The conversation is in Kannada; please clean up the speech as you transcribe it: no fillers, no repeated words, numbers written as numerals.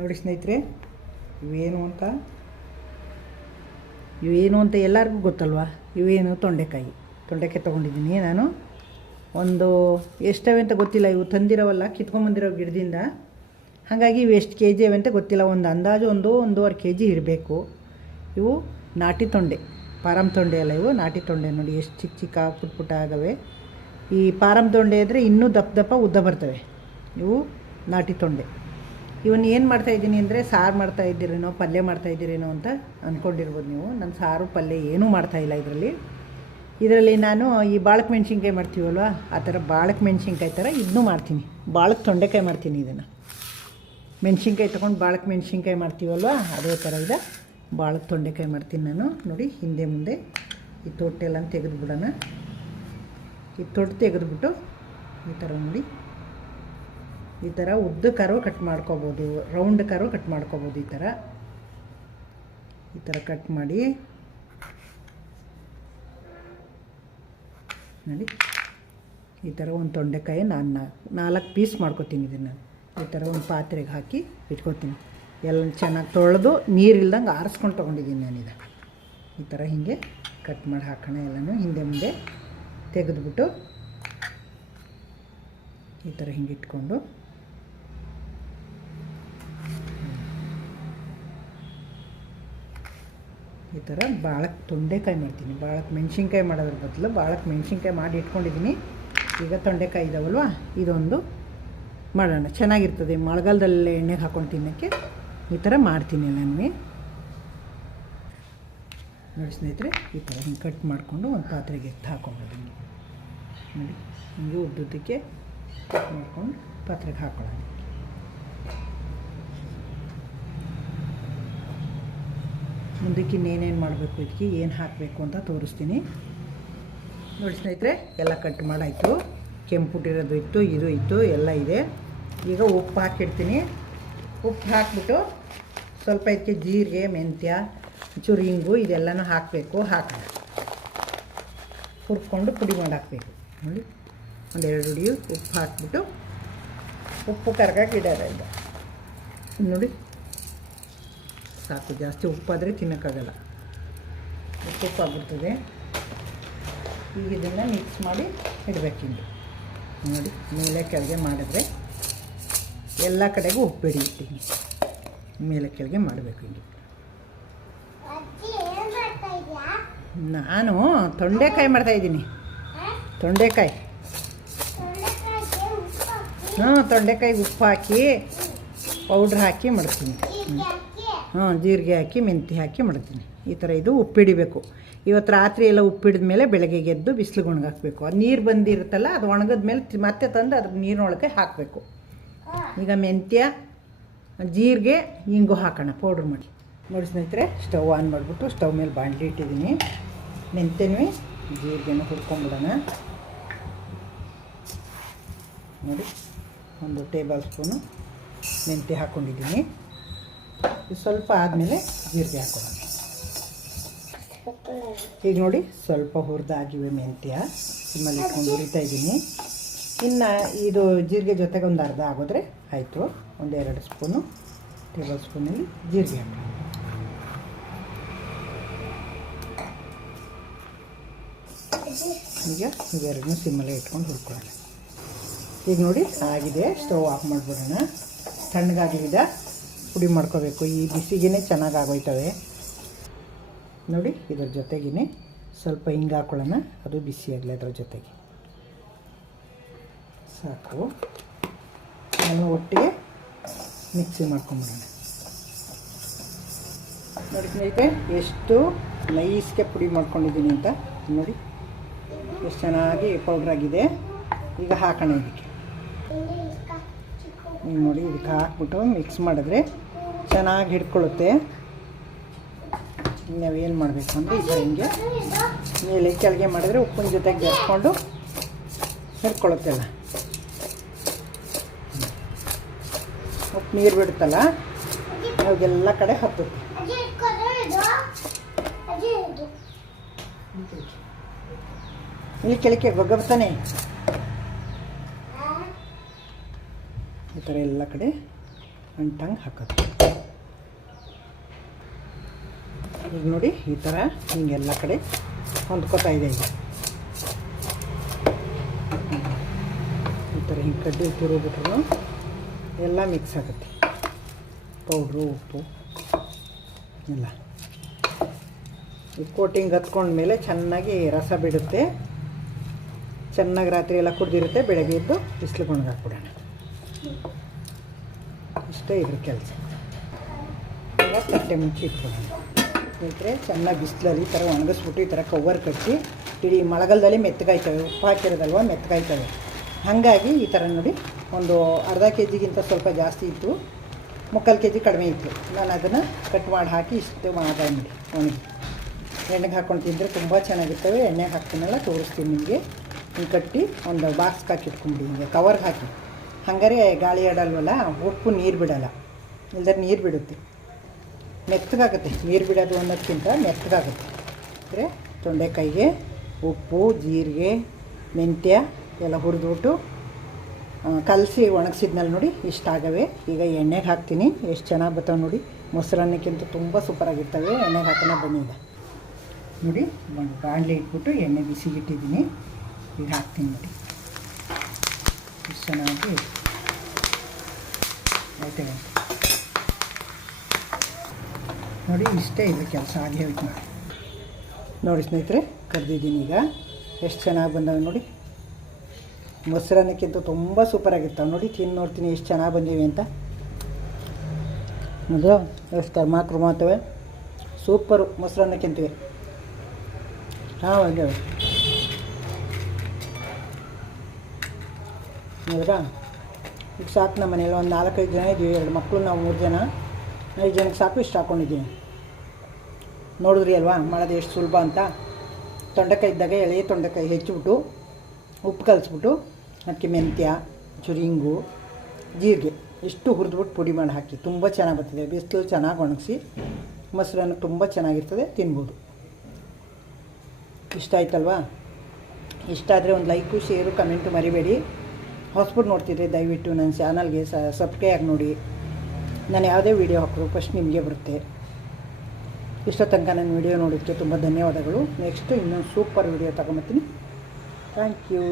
ನೋಡಿ ಸ್ನೇಹಿತರೆ, ಇವೇನು ಅಂತ ಎಲ್ಲರಿಗೂ ಗೊತ್ತಲ್ವ. ಇವೇನು ತೊಂಡೆಕಾಯಿ ತೊಗೊಂಡಿದ್ದೀನಿ ನಾನು. ಒಂದು ಎಷ್ಟವೆ ಅಂತ ಗೊತ್ತಿಲ್ಲ, ಇವು ತಂದಿರೋವಲ್ಲ, ಕಿತ್ಕೊಂಬಂದಿರೋ ಗಿಡದಿಂದ. ಹಾಗಾಗಿ ಇವು ಎಷ್ಟು ಕೆ ಜಿ ಅವೆ ಅಂತ ಗೊತ್ತಿಲ್ಲ. ಒಂದು ಅಂದಾಜು 1-1.5 ಕೆ ಜಿ ಇರಬೇಕು. ಇವು ನಾಟಿ ತೊಂಡೆ, ಪಾರಂ ತೊಂಡೆ ಅಲ್ಲ, ಇವು ನಾಟಿ ತೊಂಡೆ. ನೋಡಿ ಎಷ್ಟು ಚಿಕ್ಕ ಚಿಕ್ಕ ಪುಟ್ಟ ಆಗವೆ. ಈ ಪಾರಂ ತೊಂಡೆ ಇದ್ದರೆ ಇನ್ನೂ ದಪ್ಪ ಉದ್ದ ಬರ್ತವೆ. ಇವು ನಾಟಿ ತೊಂಡೆ. ಇವನ್ನ ಏನು ಮಾಡ್ತಾಯಿದ್ದೀನಿ ಅಂದರೆ, ಸಾರು ಮಾಡ್ತಾಯಿದ್ದೀರೇನೋ, ಪಲ್ಯ ಮಾಡ್ತಾಯಿದ್ದೀರೇನೋ ಅಂತ ಅಂದ್ಕೊಂಡಿರ್ಬೋದು ನೀವು. ನಾನು ಸಾರು ಪಲ್ಯ ಏನೂ ಮಾಡ್ತಾಯಿಲ್ಲ ಇದರಲ್ಲಿ ನಾನು ಈ ಬಾಳಕ್ಕೆ ಮೆಣಸಿನ್ಕಾಯಿ ಮಾಡ್ತೀವಲ್ವ, ಆ ಥರ ಬಾಳಕ್ಕೆ ಮೆಣಸಿನ್ಕಾಯಿ ಥರ ಇದನ್ನೂ ಮಾಡ್ತೀನಿ. ಬಾಳಕ್ಕೆ ತೊಂಡೆಕಾಯಿ ಮಾಡ್ತೀನಿ. ಇದನ್ನು ಮೆಣಸಿನ್ಕಾಯಿ ತೊಗೊಂಡು ಬಾಳಕ್ಕೆ ಮೆಣಸಿನ್ಕಾಯಿ ಮಾಡ್ತೀವಲ್ವ, ಅದೇ ಥರ ಇದೆ. ಬಾಳಕ್ಕೆ ತೊಂಡೆಕಾಯಿ ಮಾಡ್ತೀನಿ ನಾನು. ನೋಡಿ, ಹಿಂದೆ ಮುಂದೆ ಈ ತೊಟ್ಟೆಲ್ಲ ತೆಗೆದುಬಿಡೋಣ. ಈ ತೊಟ್ಟು ತೆಗೆದುಬಿಟ್ಟು ಈ ಥರ ನೋಡಿ, ಈ ಥರ ಉದ್ದ ಕರು ಕಟ್ ಮಾಡ್ಕೋಬೋದು, ರೌಂಡ್ ಕರು ಕಟ್ ಮಾಡ್ಕೋಬೋದು. ಈ ಥರ ಕಟ್ ಮಾಡಿ ನೋಡಿ. ಈ ಥರ ಒಂದು ತೊಂಡೆಕಾಯಿ ನಾನು 4 ಪೀಸ್ ಮಾಡ್ಕೊತೀನಿ. ಇದನ್ನು ಈ ಥರ ಒಂದು ಪಾತ್ರೆಗೆ ಹಾಕಿ ಇಟ್ಕೊತೀನಿ. ಎಲ್ಲ ಚೆನ್ನಾಗಿ ತೊಳೆದು ನೀರಿಲ್ದಂಗೆ ಆರಿಸ್ಕೊಂಡು ತೊಗೊಂಡಿದ್ದೀನಿ ನಾನಿದು. ಈ ಥರ ಹೀಗೆ ಕಟ್ ಮಾಡಿ ಹಾಕೋಣ. ಎಲ್ಲನೂ ಹಿಂದೆ ಮುಂದೆ ತೆಗೆದುಬಿಟ್ಟು ಈ ಥರ ಹಿಂಗೆ ಇಟ್ಕೊಂಡು ಈ ಥರ ಬಾಳಕ್ಕೆ ತೊಂಡೆಕಾಯಿ ಮಾಡ್ತೀನಿ. ಬಾಳಕ್ಕೆ ಮೆಣಸಿನ್ಕಾಯಿ ಮಾಡೋದ್ರ ಬದಲು ಬಾಳಕ್ಕೆ ಮೆಣಸಿನ್ಕಾಯಿ ಮಾಡಿ ಇಟ್ಕೊಂಡಿದ್ದೀನಿ. ಈಗ ತೊಂಡೆಕಾಯಿ ಇದಾವಲ್ವ, ಇದೊಂದು ಮಾಡೋಣ. ಚೆನ್ನಾಗಿರ್ತದೆ ಮಳೆಗಾಲದಲ್ಲೇ ಎಣ್ಣೆಗೆ ಹಾಕ್ಕೊಂಡು ತಿನ್ನೋಕ್ಕೆ. ಈ ಥರ ಮಾಡ್ತೀನಿ ನಾನು. ನೋಡಿ ಸ್ನೇಹಿತರೆ, ಈ ಥರ ಹಿಂಗೆ ಕಟ್ ಮಾಡಿಕೊಂಡು ಒಂದು ಪಾತ್ರೆಗೆ ಹಾಕ್ಕೊಂಬೋದು. ನೋಡಿ, ಹಿಂಗೆ ಉದ್ದುದ್ದಕ್ಕೆ ಕಟ್ ಮಾಡ್ಕೊಂಡು ಪಾತ್ರೆಗೆ ಹಾಕೊಳ್ಳೋಣ. ಮುಂದಕ್ಕೆ ಇನ್ನೇನೇನು ಮಾಡಬೇಕು, ಇದಕ್ಕೆ ಏನು ಹಾಕಬೇಕು ಅಂತ ತೋರಿಸ್ತೀನಿ. ನೋಡಿ ಸ್ನೇಹಿತರೆ, ಎಲ್ಲ ಕಟ್ ಮಾಡಾಯಿತು. ಕೆಂಪುಟ್ಟಿರೋದು ಇತ್ತು, ಇದು ಇತ್ತು, ಎಲ್ಲ ಇದೆ. ಈಗ ಉಪ್ಪು ಹಾಕಿಡ್ತೀನಿ. ಉಪ್ಪು ಹಾಕಿಬಿಟ್ಟು ಸ್ವಲ್ಪ ಇದಕ್ಕೆ ಜೀರಿಗೆ, ಮೆಂತ್ಯ, ಚೂರು ಹಿಂಗು ಇದೆಲ್ಲನೂ ಹಾಕಬೇಕು. ಹಾಕೋಣ, ಹುರ್ಕೊಂಡು ಪುಡಿ ಮಾಡಿ ಹಾಕಬೇಕು. ನೋಡಿ, 1-2 ಹುಡಿ ಉಪ್ಪು ಹಾಕಿಬಿಟ್ಟು ಉಪ್ಪು ಕರ್ಗಕ್ಕೆ ಇಡೋದ. ಇದು ನೋಡಿ ಸಾಕು. ಜಾಸ್ತಿ ಉಪ್ಪಾದರೆ ತಿನ್ನೋಕ್ಕಾಗಲ್ಲ, ಉಪ್ಪಾಗ್ಬಿಡ್ತದೆ. ಈಗ ಇದನ್ನು ಮಿಕ್ಸ್ ಮಾಡಿ ಇಡಬೇಕು. ಹಿಂಗೆ ನೋಡಿ, ಮೇಲೆ ಕೆಳಗೆ ಮಾಡಿದ್ರೆ ಎಲ್ಲ ಕಡೆಗೂ ಉಪ್ಪು ಹಿಡಿಯುತ್ತೀನಿ. ಮೇಲೆ ಕೆಳಗೆ ಮಾಡಬೇಕು. ಹಿಂಗೆ ನಾನು ತೊಂಡೆಕಾಯಿ ಮಾಡ್ತಾಯಿದ್ದೀನಿ. ತೊಂಡೆಕಾಯಿ ತೊಂಡೆಕಾಯಿ ಉಪ್ಪು ಹಾಕಿ ಪೌಡ್ರ್ ಹಾಕಿ ಮಾಡ್ತೀನಿ. ಜೀರಿಗೆ ಹಾಕಿ ಮೆಂತ್ಯ ಹಾಕಿ ಮಾಡ್ತೀನಿ. ಈ ಥರ ಇದು ಉಪ್ಪಿಡಿಬೇಕು. ಇವತ್ತು ರಾತ್ರಿ ಎಲ್ಲ ಉಪ್ಪಿಡಿದ ಮೇಲೆ ಬೆಳಗ್ಗೆ ಎದ್ದು ಬಿಸಿಲಿಗೆ ಒಣಗಾಕಬೇಕು. ಅದು ನೀರು ಬಂದಿರುತ್ತಲ್ಲ, ಅದು ಒಣಗಿದ ಮೇಲೆ ಮತ್ತೆ ತಂದು ಅದ್ರ ನೀರಿನೊಳಗೆ ಹಾಕಬೇಕು. ಈಗ ಮೆಂತ್ಯ, ಜೀರಿಗೆ, ಹಿಂಗು ಹಾಕೋಣ ಪೌಡ್ರ್ ಮಾಡಿ. ನೋಡಿ ಸ್ನೇಹಿತರೆ, ಸ್ಟವ್ ಆನ್ ಮಾಡಿಬಿಟ್ಟು ಸ್ಟವ್ ಮೇಲೆ ಬಾಣಲಿ ಇಟ್ಟಿದ್ದೀನಿ. ಮೆಂತ್ಯನೂ ಜೀರಿಗೆನೂ ಹುರ್ಕೊಂಬಿಡೋಣ. ನೋಡಿ, 1 ಟೇಬಲ್ ಸ್ಪೂನು ಮೆಂತ್ಯ ಹಾಕ್ಕೊಂಡಿದ್ದೀನಿ. ಇದು ಸ್ವಲ್ಪ ಆದಮೇಲೆ ಜೀರಿಗೆ ಹಾಕೋಣ. ಈಗ ನೋಡಿ, ಸ್ವಲ್ಪ ಹುರಿದಾಗಿವೆ ಮೆಂತ್ಯ. ಸಿಮ್ಮಲ್ಲಿ ಇಟ್ಕೊಂಡು ಹುರಿತಾ ಇದ್ದೀನಿ. ಇನ್ನು ಇದು ಜೀರಿಗೆ ಜೊತೆಗೆ ಒಂದು ಅರ್ಧ ಆಗೋದ್ರೆ ಆಯಿತು. 1-2 ಸ್ಪೂನು ಟೇಬಲ್ ಸ್ಪೂನಲ್ಲಿ ಜೀರಿಗೆ ಹಾಕೋಣ. ಈಗ ಇವೆರಡನ್ನೂ ಸಿಮ್ಮಲ್ಲೇ ಇಟ್ಕೊಂಡು ಹುರ್ಕೊಳ್ಳೋಣ. ಈಗ ನೋಡಿ ಆಗಿದೆ. ಸ್ಟವ್ ಆಫ್ ಮಾಡಿಬಿಡೋಣ. ತಣ್ಣಗಾಗಲಿದೆ, ಪುಡಿ ಮಾಡ್ಕೋಬೇಕು. ಈ ಬಿಸಿಗೇ ಚೆನ್ನಾಗಿ ಆಗೋಯ್ತವೆ. ನೋಡಿ, ಇದ್ರ ಜೊತೆಗೇ ಸ್ವಲ್ಪ ಹಿಂಗೆ ಹಾಕೊಳ್ಳೋಣ. ಅದು ಬಿಸಿ ಆಗಲಿ ಅದರ ಜೊತೆಗೆ. ಸಾಕು. ನಾನು ಒಟ್ಟಿಗೆ ಮಿಕ್ಸಿ ಮಾಡ್ಕೊಂಬಿಡೋಣ. ನೋಡಿ ಸ್ನೇಹಿತರೆ, ಎಷ್ಟು ನೈಸ್ಗೆ ಪುಡಿ ಮಾಡ್ಕೊಂಡಿದ್ದೀನಿ ಅಂತ ನೋಡಿ, ಎಷ್ಟು ಚೆನ್ನಾಗಿ ಪೌಡ್ರಾಗಿದೆ. ಈಗ ಹಾಕೋಣ ಇದಕ್ಕೆ. ನೋಡಿ, ಇದಕ್ಕೆ ಹಾಕ್ಬಿಟ್ಟು ಮಿಕ್ಸ್ ಮಾಡಿದ್ರೆ ಚೆನ್ನಾಗಿ ಹಿಡ್ಕೊಳ್ಳುತ್ತೆ. ನಾವೇನು ಮಾಡಬೇಕು ಅಂದರೆ ಈಗ ಹಿಂಗೆ ಮೇಲೆ ಕೆಳಗೆ ಮಾಡಿದ್ರೆ ಉಪ್ಪಿನ ಜೊತೆಗೆ ಬೆರೆಸ್ಕೊಂಡು ಹಿಡ್ಕೊಳ್ಳುತ್ತೆಲ್ಲ. ಉಪ್ಪು ನೀರು ಬಿಡುತ್ತಲ್ಲ, ಅವಾಗೆಲ್ಲ ಕಡೆ ಹತ್ತುತ್ತೆ. ಇಲ್ಲಿ ಕೆಳಗೆ ಗೊಗ್ಗಬ್ತಾನೆ. ಈ ಥರ ಎಲ್ಲ ಕಡೆ ಅಂಟಂಗೆ ಹಾಕೋದು. ಈಗ ನೋಡಿ ಈ ಥರ ಹಿಂಗೆಲ್ಲ ಕಡೆ ಹೊಂದ್ಕೋತಾ ಇದೆ. ಈಗ ಈ ಥರ ಹಿಂಗೆ ಕಡ್ಡಿ ತುರುಬಿಟ್ರು ಎಲ್ಲ ಮಿಕ್ಸ್ ಆಗುತ್ತೆ. ಪೌಡ್ರು, ಉಪ್ಪು ಎಲ್ಲ ಈ ಕೋಟಿಂಗ್ ಹತ್ಕೊಂಡ್ಮೇಲೆ ಚೆನ್ನಾಗಿ ರಸ ಬಿಡುತ್ತೆ. ಚೆನ್ನಾಗಿ ರಾತ್ರಿ ಎಲ್ಲ ಕುಡ್ದಿರುತ್ತೆ. ಬೆಳಗ್ಗೆ ಎದ್ದು ಬಿಸಿಲಿಗೆ ಒಣಗಾಕ್ಬಿಡೋಣ. ಇಷ್ಟೇ ಇದ್ರ ಕೆಲಸ. ಈಗ ತಟ್ಟೆ ಮುಚ್ಚಿ ಇಟ್ಬಿಡೋಣ. ಸ್ನೇಹಿತರೆ, ಚೆನ್ನಾಗಿ ಬಿಸಿಲಲ್ಲಿ ಈ ಥರ ಒಣಗಿಸ್ಬಿಟ್ಟು ಈ ಥರ ಕವರ್ ಕಟ್ಟಿ ಇಡೀ ಮಳೆಗಾಲದಲ್ಲಿ ಮೆತ್ತಗಾಯ್ತವೆ. ಉಪ್ಪು ಹಾಕಿರೋದಲ್ವ, ಮೆತ್ತಗಾಯ್ತವೆ. ಹಾಗಾಗಿ ಈ ಥರ ನೋಡಿ, ಒಂದು ಅರ್ಧ ಕೆ ಜಿಗಿಂತ ಸ್ವಲ್ಪ ಜಾಸ್ತಿ ಇತ್ತು, 3/4 ಕೆ ಜಿ ಕಡಿಮೆ ಇತ್ತು. ನಾನು ಅದನ್ನು ಕಟ್ ಮಾಡಿ ಹಾಕಿ ಇಷ್ಟು ಮಾಡಿ ನೋಡಿ ಒಣಗಿ ಎಣ್ಣೆಗೆ ಹಾಕ್ಕೊಂಡು ತಿಂದರೆ ತುಂಬ ಚೆನ್ನಾಗಿರ್ತವೆ. ಎಣ್ಣೆಗೆ ಹಾಕ್ತೀನಲ್ಲ, ತೋರಿಸ್ತೀನಿ ನಿಮಗೆ. ಹಿಂಗೆ ಕಟ್ಟಿ ಒಂದು ಬಾಕ್ಸ್ಗೆ ಹಾಕಿ ಇಟ್ಕೊಂಬಿಡಿ, ಹಿಂಗೆ ಕವರ್ಗೆ ಹಾಕಿ. ಹಂಗಾರೆ ಗಾಳಿ ಆಡಲ್ವಲ್ಲ, ಉಪ್ಪು ನೀರು ಬಿಡೋಲ್ಲ. ಇಲ್ದರೆ ನೀರು ಬಿಡುತ್ತೆ, ಮೆತ್ತಗಾಗುತ್ತೆ. ನೀರು ಬಿಡೋದು ಅನ್ನೋದಕ್ಕಿಂತ ಮೆತ್ತಗಾಗುತ್ತೆ. ಅಂದರೆ ತೊಂಡೆಕಾಯಿಗೆ ಉಪ್ಪು, ಜೀರಿಗೆ, ಮೆಂತ್ಯ ಎಲ್ಲ ಹುರಿದ್ಬಿಟ್ಟು ಕಲಸಿ ಒಣಗಿಸಿದ್ನಲ್ಲಿ ನೋಡಿ ಇಷ್ಟಾಗವೆ. ಈಗ ಎಣ್ಣೆಗೆ ಹಾಕ್ತೀನಿ. ಎಷ್ಟು ಚೆನ್ನಾಗಿ ಬರ್ತಾವೆ ನೋಡಿ. ಮೊಸರನ್ನಕ್ಕಿಂತ ತುಂಬ ಸೂಪರಾಗಿರ್ತವೆ. ಎಣ್ಣೆಗೆ ಹಾಕೋಣ ಬನ್ನಿ. ಈಗ ನೋಡಿ, ಬಾಣಲೆ ಇಟ್ಬಿಟ್ಟು ಎಣ್ಣೆ ಬಿಸಿಗಿಟ್ಟಿದ್ದೀನಿ. ಈಗ ಹಾಕ್ತೀನಿ ನೋಡಿ. ಇಷ್ಟು ಚೆನ್ನಾಗಿ ಆಯ್ತವೆ ನೋಡಿ. ಇಷ್ಟೇ ಇದೆ ಕೆಲಸ, ಹಾಗೆ ಹೋಯ್ತು ನೋಡಿ. ನೋಡಿ ಸ್ನೇಹಿತರೆ, ಕರೆದಿದ್ದೀನಿ. ಈಗ ಎಷ್ಟು ಚೆನ್ನಾಗಿ ಬಂದವೆ ನೋಡಿ. ಮೊಸರನ್ನಕ್ಕಿಂತ ತುಂಬ ಸೂಪರಾಗಿರ್ತಾವೆ ನೋಡಿ. ತಿಂದು ನೋಡ್ತೀನಿ ಎಷ್ಟು ಚೆನ್ನಾಗಿ ಬಂದಿವೆ ಅಂತ. ಅದು ಎಷ್ಟು ಕರ್ಮಾಕ್ರಮ ಆಗ್ತವೆ. ಸೂಪರು ಮೊಸರನ್ನಕ್ಕಿಂತವೆ. ಹಾಂ, ಆಗ್ಯಾವೆ ನೋಡ್ರಾ. ಈಗ ಸಾಕು. ನಮ್ಮ ಮನೇಲಿ ಒಂದು 4-5 ಜನ ಇದ್ದೀವಿ. 2 ಮಕ್ಕಳು, ನಾವು 3 ಜನ. 5 ಜನಕ್ಕೆ ಸಾಕು ಇಷ್ಟು ಹಾಕ್ಕೊಂಡಿದ್ದೀನಿ. ನೋಡಿದ್ರಿ ಅಲ್ವಾ ಮಾಡೋದು ಎಷ್ಟು ಸುಲಭ ಅಂತ. ತೊಂಡೆಕಾಯಿ ಇದ್ದಾಗ ಎಳೆ ತೊಂಡೆಕಾಯಿ ಹೆಚ್ಚಿಬಿಟ್ಟು ಉಪ್ಪು ಕಲಿಸ್ಬಿಟ್ಟು ಅದಕ್ಕೆ ಮೆಂತ್ಯ, ಚುರಿಂಗು, ಜೀರಿಗೆ ಇಷ್ಟು ಹುರಿದ್ಬಿಟ್ಟು ಪುಡಿ ಮಾಡಿ ಹಾಕಿ ತುಂಬ ಚೆನ್ನಾಗಿ ಬರ್ತದೆ. ಬಿಸಿಲು ಚೆನ್ನಾಗಿ ಒಣಗಿಸಿ ಮೊಸರನ್ನು ತುಂಬ ಚೆನ್ನಾಗಿರ್ತದೆ, ತಿನ್ಬೋದು. ಇಷ್ಟ ಆಯ್ತಲ್ವಾ? ಇಷ್ಟ ಆದರೆ ಒಂದು ಲೈಕು, ಶೇರು, ಕಮೆಂಟು ಮರಿಬೇಡಿ. ಹೊಸಬ್ರು ನೋಡ್ತಿದ್ರೆ ದಯವಿಟ್ಟು ನನ್ನ ಚಾನಲ್ಗೆ ಸಬ್ಸ್ಕ್ರೈಬ್ ಆಗಿ ನೋಡಿ. ನಾನು ಯಾವುದೇ ವೀಡಿಯೋ ಹಾಕಿದ್ರು ಫಸ್ಟ್ ನಿಮಗೆ ಬರುತ್ತೆ. ಇಷ್ಟ ತನಕ ನನ್ನ ವೀಡಿಯೋ ನೋಡೋದಕ್ಕೆ ತುಂಬ ಧನ್ಯವಾದಗಳು. ನೆಕ್ಸ್ಟು ಇನ್ನೊಂದು ಸೂಪರ್ ವೀಡಿಯೋ ತಗೊಂಬರ್ತೀನಿ. Thank you.